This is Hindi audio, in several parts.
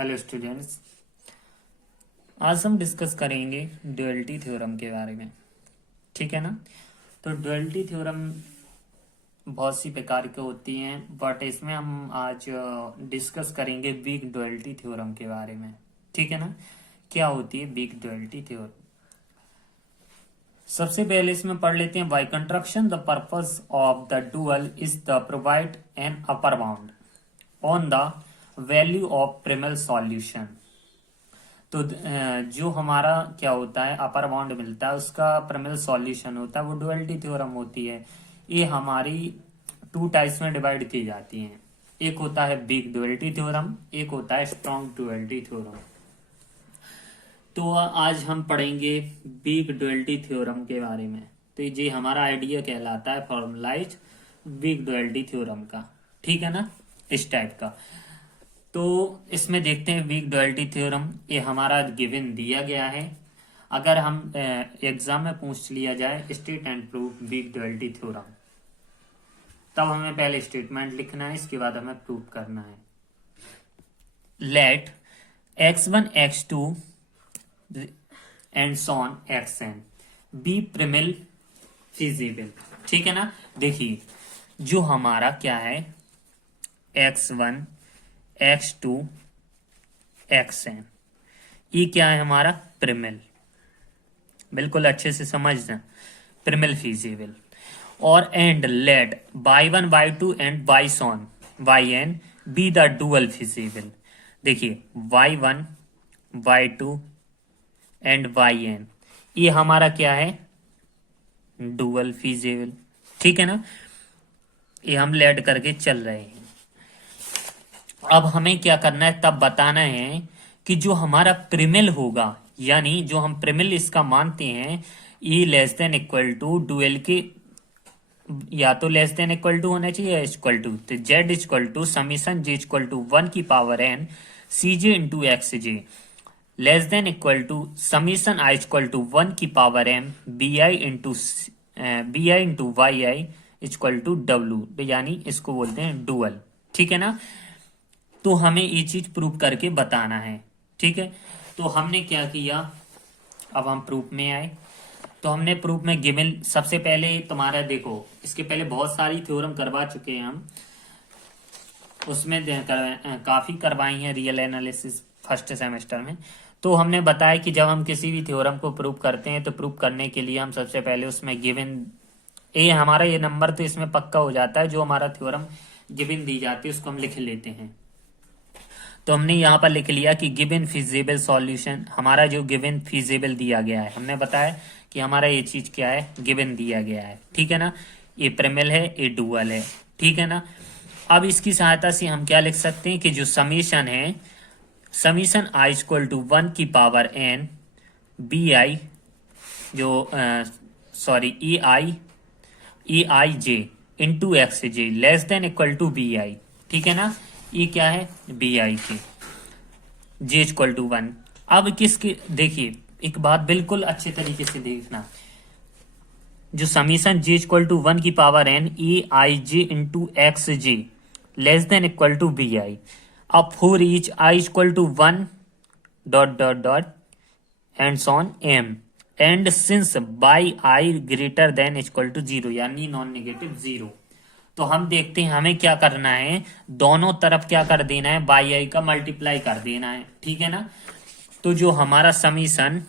हेलो स्टूडेंट्स, आज हम डिस्कस करेंगे ड्युअलिटी थ्योरम के बारे में। ठीक है ना। तो ड्युअलिटी थ्योरम बहुत सी प्रकार की होती हैं, बट इसमें हम आज डिस्कस करेंगे वीक ड्युअलिटी थ्योरम के बारे में। ठीक है ना। क्या होती है वीक ड्युअलिटी थ्योरम? सबसे पहले इसमें पढ़ लेते हैं। By construction the purpose of the dual is the provide an upper bound on the value of primal solution. तो जो हमारा क्या होता है, अपर बाउंड मिलता है, उसका प्रमेय सॉल्यूशन होता है, वो डुअलिटी थ्योरम होती है। ये हमारी टू टाइप्स में डिवाइड की जाती हैं। एक होता है वीक डुअलिटी थ्योरम, एक होता है स्ट्रॉन्ग डुअलिटी थ्योरम। तो आज हम पढ़ेंगे वीक डुअलिटी थ्योरम के बारे में। तो ये हमारा आइडिया कहलाता है फॉर्मुलाइज वीक डुअलिटी थ्योरम का। ठीक है ना, इस टाइप का। तो इसमें देखते हैं वीक डुअलिटी थ्योरम। ये हमारा गिवन दिया गया है। अगर हम एग्जाम में पूछ लिया जाए state and proof weak duality theorem, तब हमें पहले स्टेटमेंट लिखना है, इसके बाद हमें प्रूफ करना है। Let x1 x2 and so on xn be primal feasible. ठीक है ना। देखिए, जो हमारा क्या है x1 x2 xn, ये क्या है हमारा प्रिमिल। बिल्कुल अच्छे से समझना, प्रिमिल फिजिबल। और and let y1 y2 and y yn be the dual feasible. देखिए y1 y2 एंड yn, ये हमारा क्या है डुअल फिजिबल। ठीक है ना। ये हम लेट करके चल रहे हैं। अब हमें क्या करना है, तब बताना है कि जो हमारा प्रिमिल होगा, यानी जो हम प्रिमिल इसका मानते हैं, e less than equal to dual के, या तो लेस देन इक्वल टू होना चाहिए या इक्वल टू। तो z equal to summation j equal to 1 की power n c j into x j less than equal to summation i equal to 1 की power m b i into y i equal to डब्ल्यू, यानी इसको बोलते हैं डुअल। ठीक है ना। तो हमें ये चीज प्रूव करके बताना है। ठीक है। तो हमने क्या किया, अब हम प्रूफ में आए। तो हमने प्रूफ में गिवन, सबसे पहले तुम्हारा देखो, इसके पहले बहुत सारी थ्योरम करवा चुके हैं हम, उसमें काफी करवाई हैं रियल एनालिसिस फर्स्ट सेमेस्टर में। तो हमने बताया कि जब हम किसी भी थ्योरम को प्रूव करते हैं, तो प्रूव करने के लिए हम सबसे पहले उसमें गिवन ये हमारा ये नंबर तो इसमें पक्का हो जाता है, जो हमारा थ्योरम गिवन दी जाती है उसको हम लिख लेते हैं। तो हमने यहाँ पर लिख लिया कि गिवन फिजिबल सॉल्यूशन, हमारा जो गिवन फिजिबल दिया गया है, हमने बताया कि हमारा ये चीज क्या है, गिवन दिया गया है। ठीक है ना। ये प्रिमिल है, ये डुअल है। ठीक है ना। अब इसकी सहायता से हम क्या लिख सकते हैं कि जो समीशन है, समीशन आई इक्वल टू 1 की पावर n बी आई, जो sorry e i j into x j less than equal to b i. ठीक है ना। ये क्या है बी आई के, जे इक्वल टू 1। अब किसके, देखिए एक बात बिल्कुल अच्छे तरीके से देखना, जो समीशन जे इक्वल टू 1 की power n e i j into x j less than equal to b i. अब for each i equal to 1 dot dot dot and so on m and since y i greater than equal to 0, यानी नॉन नेगेटिव 0। तो हम देखते हैं हमें क्या करना है, दोनों तरफ क्या कर देना है, बाई आई का मल्टीप्लाई कर देना है। ठीक है ना। तो जो हमारा summation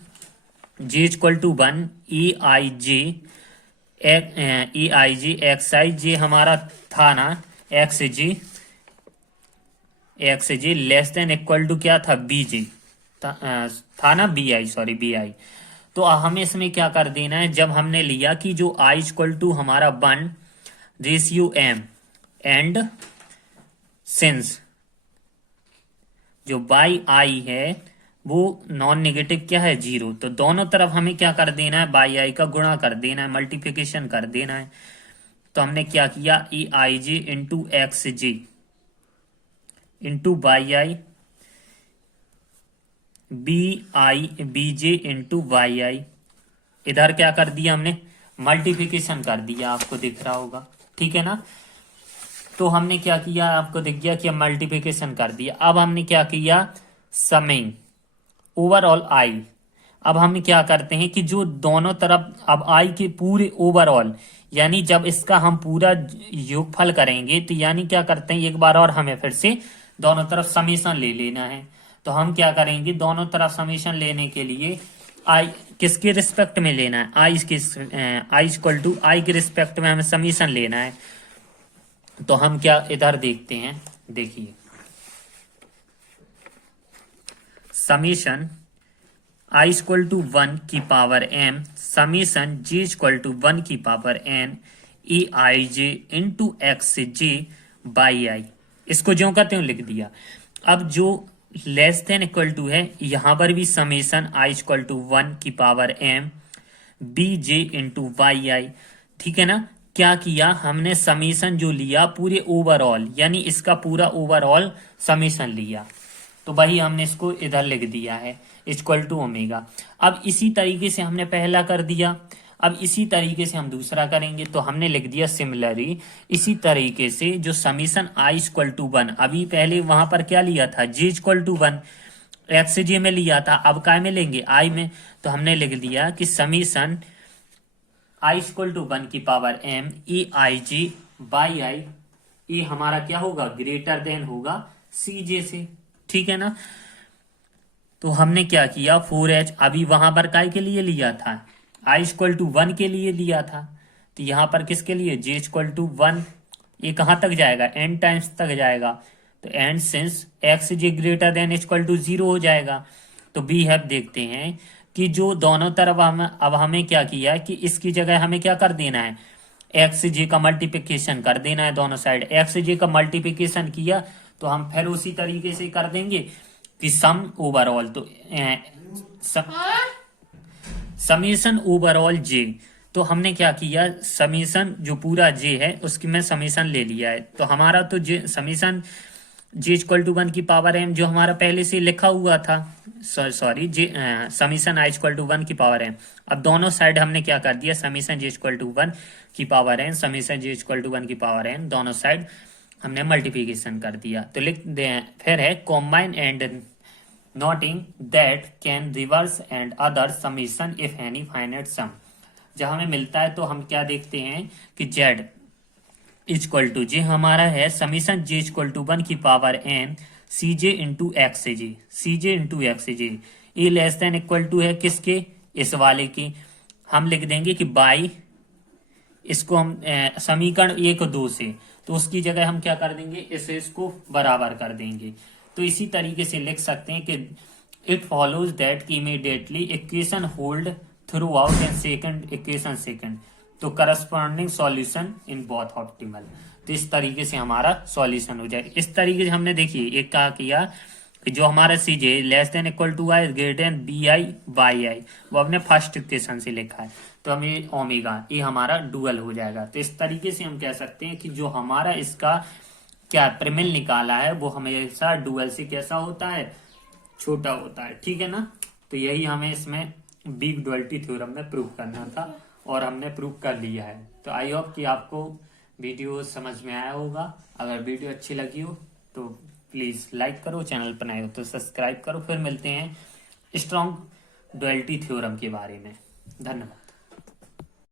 j equal to 1 e i j x i j हमारा था ना x j less than equal to क्या था बी जे था ना b i, sorry b i. तो हमें इसमें क्या कर देना है, जब हमने लिया कि जो आई इक्वल टू हमारा 1 रेशियो एम एंड सिंस जो बाई आई है वो नॉन नेगेटिव क्या है 0, तो दोनों तरफ हमें क्या कर देना है, बाई आई का गुणा कर देना है, मल्टीप्लिकेशन कर देना है। तो हमने क्या किया, e i j into x j into y i b j into y i, इधर क्या कर दिया हमने मल्टीप्लिकेशन कर दिया, आपको दिख रहा होगा। ठीक है ना। तो हमने क्या किया, आपको दिख गया कि मल्टीप्लिकेशन कर दिया। अब हमने क्या किया, समिंग ओवरऑल आई। अब हम क्या करते हैं कि जो दोनों तरफ अब आई के पूरे ओवरऑल, यानी जब इसका हम पूरा योगफल करेंगे तो यानी क्या करते हैं, एक बार और हमें फिर से दोनों तरफ समीशन ले लेना है। तो हम क्या करेंगे, दोनों तरफ समीशन लेने के लिए आई किसके रिस्पेक्ट में लेना है, आई इक्वल टू आई के रिस्पेक्ट में हमें समीशन लेना है। तो हम क्या इधर देखते हैं, देखिए समीशन आई इक्वल टू 1 की power m summation j equal to 1 की power n e i j into x j by i. इसको ज्यों का त्यों लिख दिया। अब जो लेस देन इक्वल टू है, यहां पर भी समीशन आई इक्वल टू 1 की power m b j into y i. ठीक है ना। क्या किया हमने, समीशन जो लिया पूरे ओवरऑल, यानी इसका पूरा ओवरऑल समीशन लिया, तो वही हमने इसको इधर लिख दिया है इक्वल टू ओमेगा। अब इसी तरीके से हमने पहला कर दिया, अब इसी तरीके से हम दूसरा करेंगे। तो हमने लिख दिया सिमिलरली इसी तरीके से जो समीशन आई इक्वल टू 1, अभी पहले वहां पर क्या लिया था, जे इक्वल टू 1 एक्स जे में लिया था, अब काय में लेंगे, आई में। तो हमने लिख दिया कि समीशन आई इक्वल टू 1 की power m e i g by i, ये हमारा क्या होगा, ग्रेटर देन होगा सी जे से। ठीक है ना। तो हमने क्या किया, 4h अभी वहां पर काय के लिए लिया था, आई इक्वल टू 1 के लिए लिया था, तो यहां पर किसके लिए, j इक्वल टू 1, ये कहां तक जाएगा, n टाइम्स तक जाएगा। तो and since x j greater than equal to 0 हो जाएगा। तो बी हैव देखते हैं कि जो दोनों तरफ अब हमें क्या किया कि इसकी जगह हमें क्या कर देना है, एक्स जे का मल्टीप्लिकेशन कर देना है दोनों साइड। एक्स जे का मल्टीप्लिकेशन किया तो हम फिर उसी तरीके से कर देंगे कि सम ओवरऑल, तो समीशन ओवरऑल जे। तो हमने क्या किया, समीशन जो पूरा जे है उसकी में समीशन ले लिया है। तो हमारा तो जे समीशन जे इक्वल टू 1 की पावर m जो हमारा पहले से लिखा हुआ था, sorry j summation i equal to 1 की पावर m। अब दोनों साइड हमने क्या कर दिया, समीशन जे इक्वल टू 1 की power n summation j equal to 1 की पावर n, दोनों साइड हमने मल्टीप्लिकेशन कर दिया। तो लिख दे फिर है combine and noting that can reverse and other summation if any finite sum. जब हमें मिलता है तो हम क्या देखते हैं कि z इक्वल टू जे हमारा है समीशन जे इक्वल टू 1 की power n c j into x जे, सी जे इंटू एक्स जे, ये लेस देन इक्वल टू है किसके, इस वाले की। हम लिख देंगे कि बाई, इसको हम समीकरण 1 2 से, तो उसकी जगह हम क्या कर देंगे, इसे इसको बराबर कर देंगे। तो इसी तरीके से लिख सकते हैं कि इट फॉलोज दैट कि immediately equation hold throughout and second equation second, तो corresponding solution in both optimal. तो इस तरीके से हमारा सॉल्यूशन हो जाए। इस तरीके से हमने देखिए एक क्या किया कि जो हमारा c j less than equal to i greater than b i y i, वो हमने फर्स्ट इक्वेशन से लिखा है। तो हमें ओमेगा ये हमारा डुअल हो जाएगा। तो इस तरीके से हम कह सकते हैं कि जो हमारा इसका क्या प्रिमिल निकाला है वो हमेशा डुअल से कैसा होता है, छोटा होता है। ठीक है ना। तो यही हमें इसमें बिग डुअलिटी थ्योरम में प्रूव करना था और हमने प्रूव कर लिया है। तो आई होप कि आपको वीडियो समझ में आया होगा। अगर वीडियो अच्छी लगी हो तो प्लीज लाइक करो, चैनल पर नए हो तो सब्सक्राइब करो। फिर मिलते हैं स्ट्रॉन्ग डुअलिटी थ्योरम के बारे में। धन्यवाद।